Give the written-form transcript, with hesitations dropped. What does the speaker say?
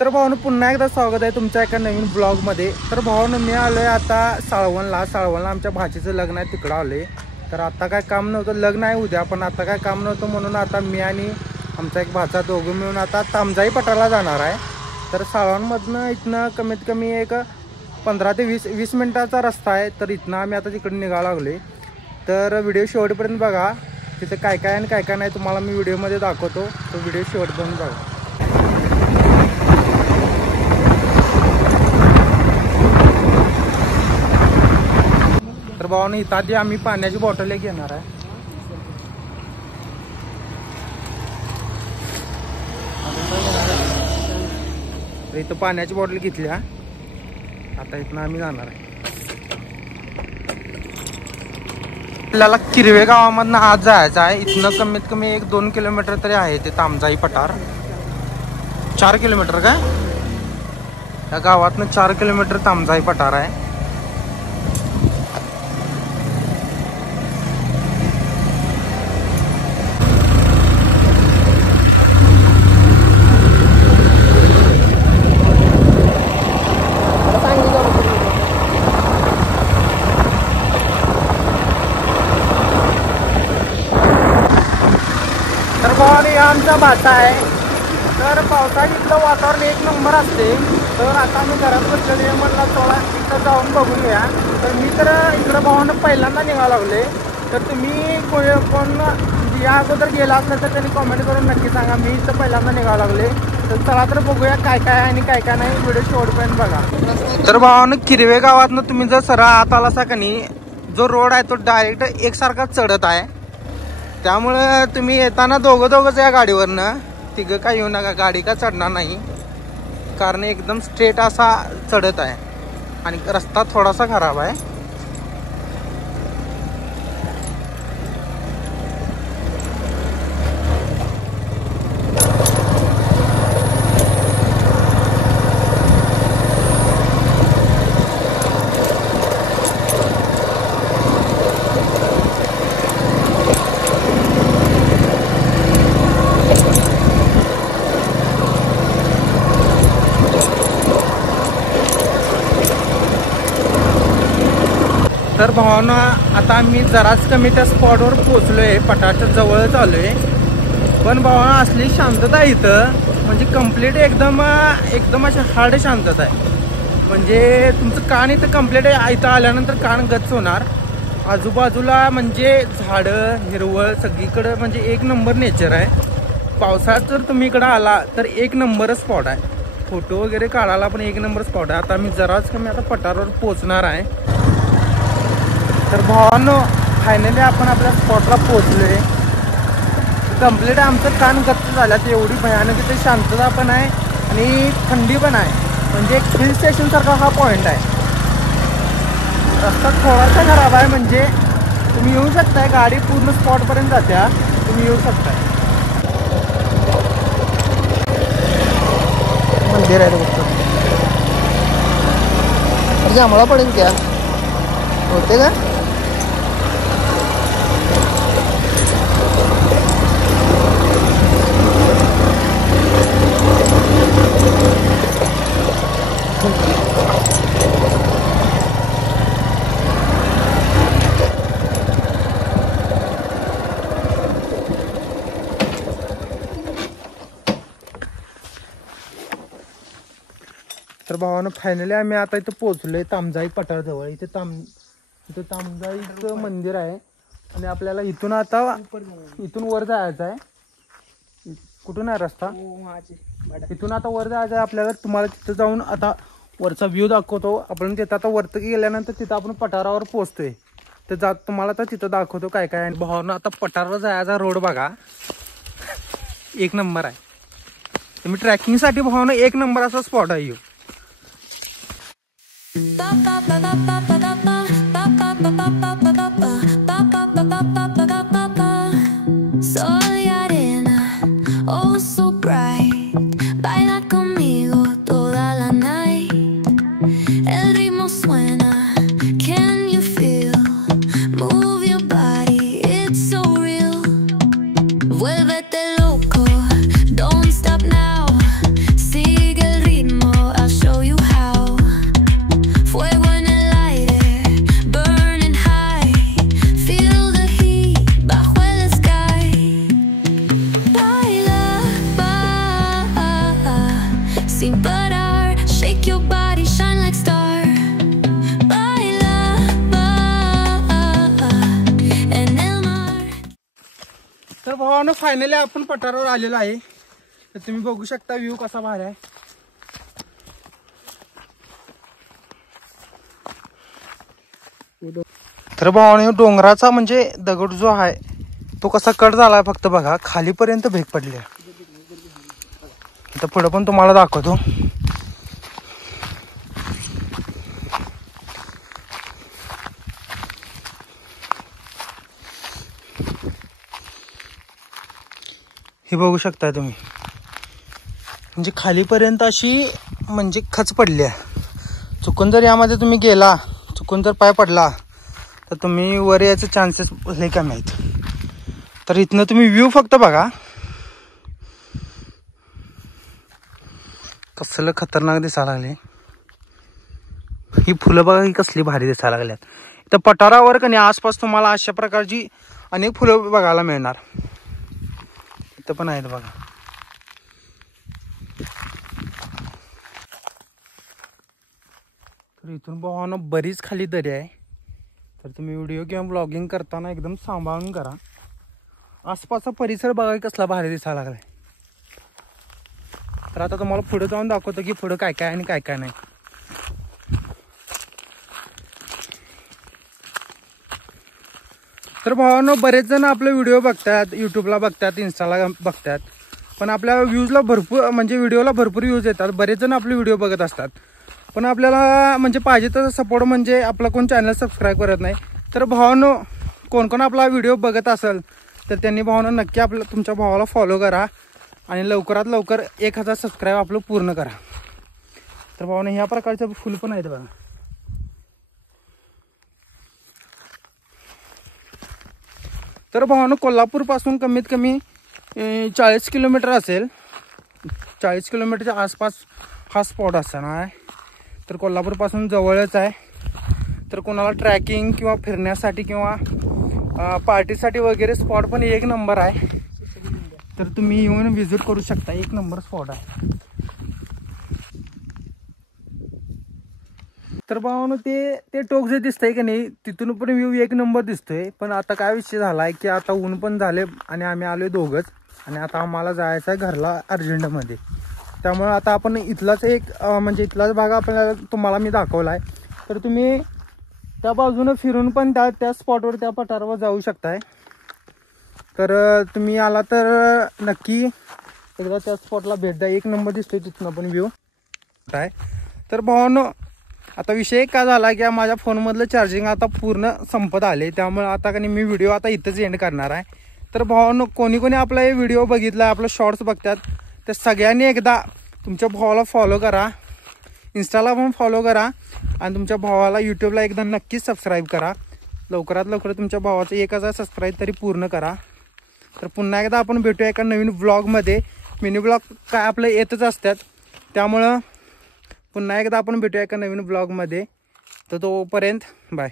तर भावानं पुन्हा एकदा स्वागत आहे तुमच्या एका नवीन ब्लॉगमध्ये. तर भावानं मी आलोय आता साळवणला आमच्या भाचीचं लग्न आहे, तिकडं आलोय. तर आता काय काम नव्हतं, लग्न आहे उद्या, पण आता काय काम नव्हतं म्हणून आता मी आणि आमचा एक भाचा दोघं मिळून आता तामजाई पठारला जाणार आहे. तर साळवणमधनं इथनं कमीत कमी एक 15 ते 20 मिनिटाचा रस्ता आहे. तर इथनं आम्ही आता तिकडे निघायला लागले. तर व्हिडिओ शेवटपर्यंत बघा, तिथे काय काय आणि काय काय नाही तुम्हाला मी व्हिडिओमध्ये दाखवतो. तो व्हिडिओ शेवटपर्यंत बघा. तर भावानं इथं आधी आम्ही पाण्याची बॉटल एक घेणार आहे. तर इथं पाण्याची बॉटल घेतल्या. आता इथनं आम्ही जाणार आहे. आपल्याला किरवे गावामधनं आज जायचं आहे. इथनं कमीत कमी 1-2 किलोमीटर तरी आहे ते तामजाई पठार. 4 किलोमीटर काय, या गावातनं 4 किलोमीटर तामजाई पठार आहे. तर भावाने आमचा भाचा आहे. तर पावसाळ्यात इथलं वातावरण एक नंबर असते. तर आता मी घरात बसलेले म्हणला थोडा इथं जाऊन बघून घ्या. तर मी तर इकडं भावानं पहिल्यांदा निघायला लागले. तर तुम्ही कोण या अगोदर गेला असलं तर त्यांनी कॉमेंट करून नक्की सांगा. मी इथं पहिल्यांदा निघायला लागले. तर चला तर बघूया काय काय आणि काय काय नाही. व्हिडिओ शेवटपर्यंत बघा. तर भावानं किरवे गावातनं तुम्ही जर सरळ आत आलासा का नाही, जो रोड आहे तो डायरेक्ट एकसारखा चढत आहे. त्यामुळे तुम्ही येताना दोघंच या गाडीवरनं, तिघं काय येऊ नका, गाडी का चढणार नाही. कारण एकदम स्ट्रेट असा चढत आहे आणि रस्ता थोडासा खराब आहे. तर भावांनो आता आम्ही जराच कमी त्या स्पॉटवर पोहोचलोय, पठारच्या जवळच आलोय. पण भावांनो असली शांतता आहे इथं, म्हणजे कम्प्लीट एकदम अशी हार्ड शांतता आहे. म्हणजे तुमचं कान इथं कम्प्लीट इथं आल्यानंतर कान गच्च होणार. आजूबाजूला म्हणजे झाडं हिरवळ सगळीकडं, म्हणजे एक नंबर नेचर आहे. पावसाळ्यात जर तुम्ही इकडं आला तर एक नंबर स्पॉट आहे. फोटो वगैरे काढायला पण एक नंबर स्पॉट आहे. आता आम्ही जराच कमी आता पठारावर पोहोचणार आहे. तर भावांनो फायनली आपण आपल्या स्पॉटला पोहोचलोय. कम्प्लीट आमचं कान गच्च झाल्यात. एवढी भयानक इथे शांतता पण आहे आणि थंडी पण आहे. म्हणजे एक हिल स्टेशन सारखा हा पॉइंट आहे. रस्ता थोडासा खराब आहे. म्हणजे तुम्ही येऊ शकताय, गाडी पूर्ण स्पॉटपर्यंत जात्या, तुम्ही येऊ शकताय. मंदिर आहे बघतो, आम्हाला पडेल क्या होते का. तर भावानं फायनली आम्ही आता इथं पोहोचलोय तामजाई पठारजवळ. इथं तामजाईचं मंदिर आहे आणि आपल्याला इथून वर जायचं आहे. कुठून आहे रस्ता, इथून आता वर जायचं आहे आपल्याला. तुम्हाला तिथं जाऊन आता वरचा व्ह्यू दाखवतो. आपण तिथं आता वरती गेल्यानंतर तिथं आपण पठारावर पोहोचतोय. तर तुम्हाला आता तिथं दाखवतो काय काय. भावानं आता पठारावर जायचा रोड बघा, एक नंबर आहे. तुम्ही ट्रॅकिंगसाठी भावानं एक नंबर असा स्पॉट आहे. Soy arena, oh so bright. Baila conmigo toda la night. El ritmo suena, can you feel? Move your body, it's so real. Vuélvete loco, don't stop now. Sigue el ritmo. भावानं finally आपण पठारावर आलेलो आहे. तर तुम्ही बघू शकता view कसा भारी आहे. तर भावाने डोंगराचा म्हणजे दगड जो आहे तो कसा कट झालाय फक्त बघा, खालीपर्यंत भेग पडली. तर पुढे पण तुम्हाला दाखवतो. हे बघू शकता तुम्ही, म्हणजे खालीपर्यंत अशी म्हणजे खच पडली आहे. चुकून जर यामध्ये तुम्ही गेला, चुकून जर पाय पडला तर तुम्ही वर यायचे चान्सेस लय कमी आहेत. तर इथनं तुम्ही व्ह्यू फक्त बघा, कसलं खतरनाक दिसायला लागले. ही फुलं बघा ही कसली भारी दिसायला लागल्यात. तर पठारावर का नाही आसपास तुम्हाला अशा प्रकारची अनेक फुलं बघायला मिळणार. इथं पण आहेत बघा. तर इथून भावानं बरीच खाली दरी आहे. तर तुम्ही व्हिडिओ किंवा ब्लॉगिंग करताना एकदम सांभाळून करा. आसपासचा परिसर बघा कसला भारी दिसायला लागलाय. तर आता तुम्हाला पुढे जाऊन दाखवतो की पुढे काय काय आणि काय काय नाही. तर भावांनो बरेच जण आपले व्हिडिओ बघतात, युट्यूबला बघतात, इंस्टाला बघतात, पण आपल्या व्ह्यूजला भरपूर म्हणजे व्हिडिओला भरपूर व्ह्यूज येतात. बरेच जण आपले व्हिडिओ बघत असतात, पण आपल्याला म्हणजे पाहिजे तसं सपोर्ट म्हणजे आपला कोण चॅनल सबस्क्राईब करत नाही. तर भावांनो कोण कोण आपला व्हिडिओ बघत असेल तर त्यांनी भावांनो नक्की आपल्या तुमच्या भावाला फॉलो करा आणि लवकरात लवकर 1000 सबस्क्राईब आपलं पूर्ण करा. तर भावांनो ह्या प्रकारचे फुल पण आहेत बघा. तर भावांनो कोल्हापूर पासून कमीत कमी 40 किलोमीटर असेल. 40 किलोमीटरच्या आसपास हा स्पॉट असणार आहे. तर कोल्हापूर पासून जवळच आहे. तर कोणाला ट्रॅकिंग किंवा फिरण्यासाठी किंवा पार्टीसाठी वगैरे स्पॉट पण एक नंबर आहे. तर तुम्ही येऊन व्हिजिट करू शकता. एक नंबर स्पॉट आहे. तर भावांनो ते टोक जे दिसतंय की नाही तिथून पण व्ह्यू एक नंबर दिसतोय. पण आता काय विषय झालाय की आता ऊन पण झाले आणि आम्ही आलोय दोघंच आणि आता आम्हाला जायचं आहे घरला अर्जंटमध्ये. त्यामुळे आता आपण इथलाच एक म्हणजे इथलाच भाग आपल्याला तुम्हाला मी दाखवला आहे. तर तुम्ही त्या बाजूने फिरून पण त्या स्पॉटवर त्या पठारावर जाऊ शकताय. तर तुम्ही आला तर नक्की एकदा त्या स्पॉटला भेट द्या. एक नंबर दिसतोय तिथनं पण व्ह्यू आहे. तर भावांनो आता विषय काय झाला की माझ्या फोनमधलं चार्जिंग आता पूर्ण संपत आले. त्यामुळे आता का नाही मी व्हिडिओ आता इथंच एंड करणार आहे. तर भावांनो कोणी कोणी आपला हे व्हिडिओ बघितला, आपलं शॉर्ट्स बघतात, तर सगळ्यांनी एकदा तुमच्या भावाला फॉलो करा, इंस्टाला पण फॉलो करा आणि तुमच्या भावाला यूट्यूबला एकदा नक्कीच सबस्क्राईब करा. लवकरात लवकर तुमच्या भावाचं 1000 सबस्क्राईब तरी पूर्ण करा. तर पुन्हा एकदा आपण भेटूया एका नवीन व्लॉगमध्ये. मिनी व्लॉग काय आपलं येतच असतात, त्यामुळं पुन्हा एकदा आपण भेटूया एका नवीन ब्लॉगमध्ये. तर तोपर्यंत बाय.